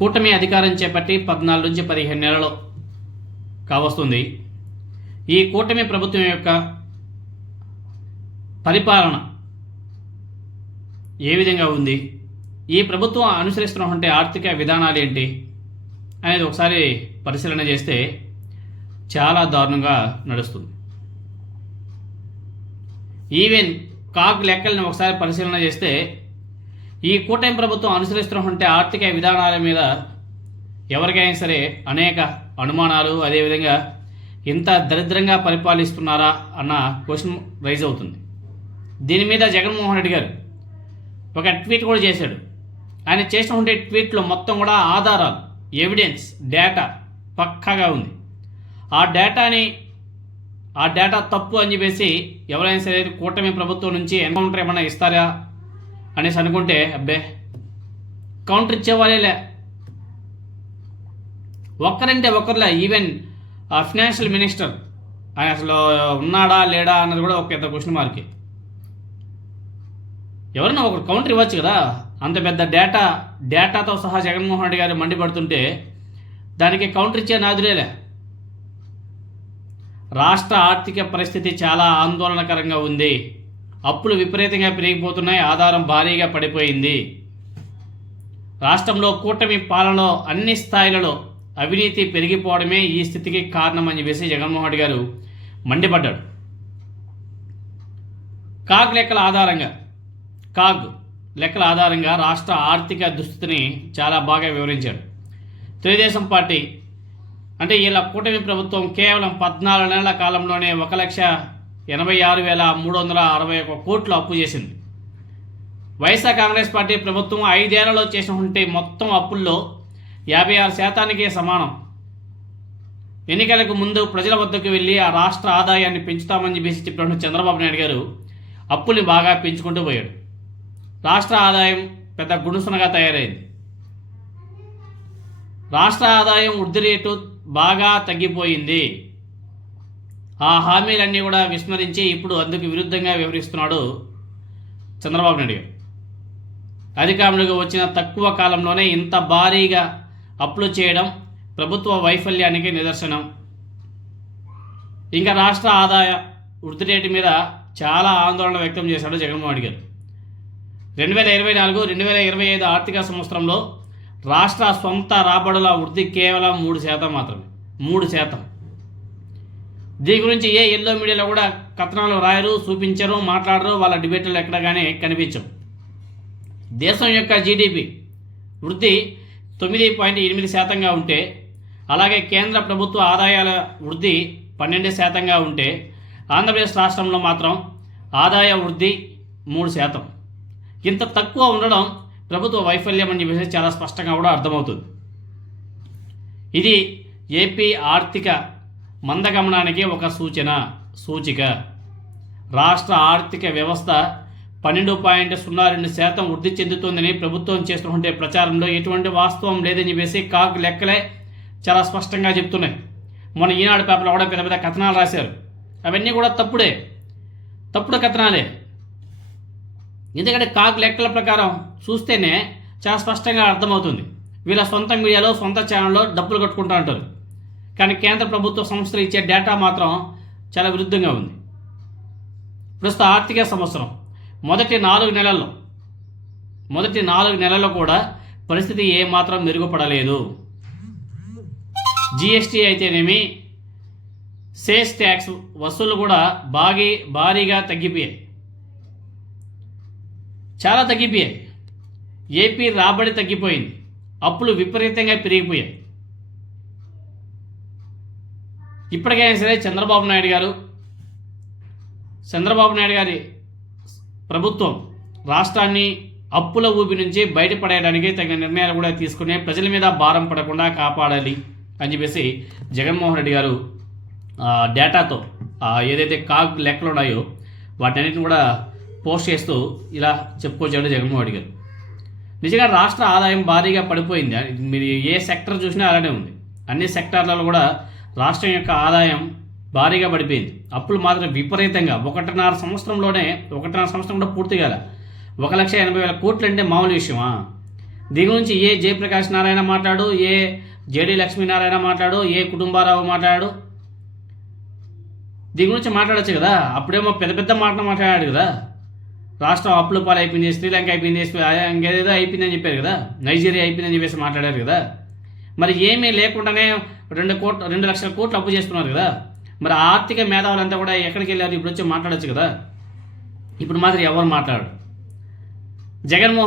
కూటమి అధికారం చేపట్టి పద్నాలుగు నుంచి పదిహేను నెలలు కావస్తుంది. ఈ కూటమి ప్రభుత్వం యొక్క పరిపాలన ఏ విధంగా ఉంది? ఈ ప్రభుత్వం అనుసరిస్తున్నటువంటి ఆర్థిక విధానాలు ఏంటి అనేది ఒకసారి పరిశీలన చేస్తే చాలా దారుణంగా నడుస్తుంది. ఈవెన్ కాగ్ లెక్కలను ఒకసారి పరిశీలన చేస్తే ఈ కూటమి ప్రభుత్వం అనుసరిస్తున్నటువంటి ఆర్థిక విధానాల మీద ఎవరికైనా సరే అనేక అనుమానాలు అదేవిధంగా ఇంత దరిద్రంగా పరిపాలిస్తున్నారా అన్న క్వశ్చన్ రైజ్ అవుతుంది. దీని మీద జగన్మోహన్ రెడ్డి గారు ఒక ట్వీట్ కూడా చేశాడు. ఆయన చేసినటువంటి ట్వీట్లో మొత్తం కూడా ఆధారాలు ఎవిడెన్స్ డేటా పక్కాగా ఉంది. ఆ డేటాని ఆ డేటా తప్పు అని చెప్పేసి ఎవరైనా సరే కూటమి ప్రభుత్వం నుంచి ఎన్కౌంటర్ ఏమైనా ఇస్తారా అనేసి అనుకుంటే అబ్బే కౌంటర్ ఇచ్చేవాళ్ళేలే. ఒక్కరంటే ఒక్కరులే ఈవెన్ ఆ ఫినాన్షియల్ మినిస్టర్ ఆయన అసలు ఉన్నాడా లేడా అన్నది కూడా ఒక పెద్ద క్వశ్చన్ మార్కే ఎవరైనా ఒకరు కౌంటర్ ఇవ్వచ్చు కదా. అంత పెద్ద డేటా డేటాతో సహా జగన్మోహన్ రెడ్డి గారు మండిపడుతుంటే దానికి కౌంటర్ ఇచ్చే నాదులేలే. రాష్ట్ర ఆర్థిక పరిస్థితి చాలా ఆందోళనకరంగా ఉంది. అప్పులు విపరీతంగా పెరిగిపోతున్నాయి ఆధారం భారీగా పడిపోయింది. రాష్ట్రంలో కూటమి పాలనలో అన్ని స్థాయిలలో అవినీతి పెరిగిపోవడమే ఈ స్థితికి కారణమని చెప్పేసి జగన్మోహన్ రెడ్డి గారు మండిపడ్డాడు కాగ్ లెక్కల ఆధారంగా కాగ్ లెక్కల ఆధారంగా రాష్ట్ర ఆర్థిక దుస్థితిని చాలా బాగా వివరించాడు తెలుగుదేశం పార్టీ అంటే ఇలా కూటమి ప్రభుత్వం కేవలం పద్నాలుగు నెలల కాలంలోనే ఒక లక్ష ఎనభై ఆరు వేల మూడు వందల అరవై ఒక కోట్లు అప్పు చేసింది. వైఎస్ఆర్ కాంగ్రెస్ పార్టీ ప్రభుత్వం ఐదేళ్ళలో ఉంటే మొత్తం అప్పుల్లో యాభై ఆరు శాతానికే సమానం. ఎన్నికలకు ముందు ప్రజల వద్దకు వెళ్ళి ఆ రాష్ట్ర ఆదాయాన్ని పెంచుతామని చెప్పేసి చెప్పినట్టు చంద్రబాబు నాయుడు గారు అప్పుల్ని బాగా పెంచుకుంటూ పోయాడు. రాష్ట్ర ఆదాయం పెద్ద గుణసునగా తయారైంది. రాష్ట్ర ఆదాయం వృద్ధి రేటు బాగా తగ్గిపోయింది. ఆ హామీలన్నీ కూడా విస్మరించి ఇప్పుడు అందుకు విరుద్ధంగా వివరిస్తున్నాడు చంద్రబాబు నాయుడు గారు. అధికారంలోకి వచ్చిన తక్కువ కాలంలోనే ఇంత భారీగా అప్లు చేయడం ప్రభుత్వ వైఫల్యానికి నిదర్శనం. ఇంకా రాష్ట్ర ఆదాయ వృద్ధి రేటు మీద చాలా ఆందోళన వ్యక్తం చేశాడు జగన్మోహన్ రెడ్డి గారు. రెండు వేల ఇరవై నాలుగు రెండు వేల ఇరవై ఐదు ఆర్థిక సంవత్సరంలో రాష్ట్ర సొంత రాబడుల వృద్ధి కేవలం మూడు శాతం మాత్రమే మూడు శాతం. దీని గురించి ఏ ఎల్లో మీడియాలో కూడా కథనాలు రాయరు చూపించరు మాట్లాడరు వాళ్ళ డిబేట్లు ఎక్కడ కానీ కనిపించవు దేశం యొక్క జీడిపి వృద్ధి తొమ్మిది పాయింట్ ఎనిమిది శాతంగా ఉంటే అలాగే కేంద్ర ప్రభుత్వ ఆదాయాల వృద్ధి పన్నెండు శాతంగా ఉంటే ఆంధ్రప్రదేశ్ రాష్ట్రంలో మాత్రం ఆదాయ వృద్ధి మూడు శాతం. ఇంత తక్కువ ఉండడం ప్రభుత్వ వైఫల్యం అని చెప్పేసి చాలా స్పష్టంగా కూడా అర్థమవుతుంది. ఇది ఏపీ ఆర్థిక మందగమనానికి ఒక సూచన సూచిక. రాష్ట్ర ఆర్థిక వ్యవస్థ పన్నెండు పాయింట్ సున్నా రెండు శాతం వృద్ధి చెందుతుందని ప్రభుత్వం చేస్తుంటే ప్రచారంలో ఎటువంటి వాస్తవం లేదని చెప్పేసి కాక్ లెక్కలే చాలా స్పష్టంగా చెప్తున్నాయి. మన ఈనాడు పేపర్లో కూడా పెద్ద పెద్ద కథనాలు రాశారు. అవన్నీ కూడా తప్పుడే. తప్పుడు కథనాలే. ఎందుకంటే కాక్ లెక్కల ప్రకారం చూస్తేనే చాలా స్పష్టంగా అర్థమవుతుంది. వీళ్ళ సొంత మీడియాలో సొంత ఛానల్లో డబ్బులు కట్టుకుంటూ ఉంటారు. కానీ కేంద్ర ప్రభుత్వ సంస్థలు ఇచ్చే డేటా మాత్రం చాలా విరుద్ధంగా ఉంది. ప్రస్తుత ఆర్థిక సంవత్సరం మొదటి నాలుగు నెలల్లో మొదటి నాలుగు నెలల్లో కూడా పరిస్థితి ఏమాత్రం మెరుగుపడలేదు. జిఎస్టీ అయితేనేమి సేల్స్ ట్యాక్స్ వసూలు కూడా బాగి భారీగా తగ్గిపోయాయి. చాలా తగ్గిపోయాయి. ఏపీ రాబడి తగ్గిపోయింది. అప్పులు విపరీతంగా పెరిగిపోయాయి. ఇప్పటికైనా సరే చంద్రబాబు నాయుడు గారు చంద్రబాబు నాయుడు గారి ప్రభుత్వం రాష్ట్రాన్ని అప్పుల ఊపి నుంచి బయటపడేయడానికి తగిన నిర్ణయాలు కూడా తీసుకునే ప్రజల మీద భారం పడకుండా కాపాడాలి అని చెప్పేసి జగన్మోహన్ రెడ్డి గారు డేటాతో ఏదైతే కాగ్ లెక్కలు ఉన్నాయో వాటన్నిటిని కూడా పోస్ట్ చేస్తూ ఇలా చెప్పుకొచ్చాడు జగన్మోహన్ రెడ్డి గారు. నిజంగా రాష్ట్ర ఆదాయం భారీగా పడిపోయింది. మీరు ఏ సెక్టర్ చూసినా అలానే ఉంది. అన్ని సెక్టార్లలో కూడా రాష్ట్రం యొక్క ఆదాయం భారీగా పడిపోయింది. అప్పులు మాత్రం విపరీతంగా. ఒకటిన్నర సంవత్సరంలోనే ఒకటిన్నర సంవత్సరం కూడా పూర్తి కాల. ఒక లక్ష ఎనభై వేల కోట్లు అంటే మామూలు విషయమా? దీని గురించి ఏ జయప్రకాష్ నారాయణ మాట్లాడు ఏ జేడి లక్ష్మీనారాయణ మాట్లాడు ఏ కుటుంబారావు మాట్లాడు? దీని గురించి మాట్లాడచ్చు కదా. అప్పుడేమో పెద్ద పెద్ద మాటలు మాట్లాడాడు కదా. రాష్ట్రం అప్పుల పాలు అయిపోయింది శ్రీలంక అయిపోయింది ఇంకేదేదో అయిపోయిందని చెప్పారు కదా. నైజీరియా అయిపోయిందని చెప్పేసి మాట్లాడారు కదా. మరి ఏమీ లేకుండానే రెండు కోట్ల రెండు లక్షల కోట్లు అప్పు చేస్తున్నారు కదా. మరి ఆర్థిక మేధావులంతా కూడా ఎక్కడికి వెళ్ళారు? ఇప్పుడు వచ్చి మాట్లాడచ్చు కదా. ఇప్పుడు మాత్రం ఎవరు మాట్లాడరు? జగన్మోహన్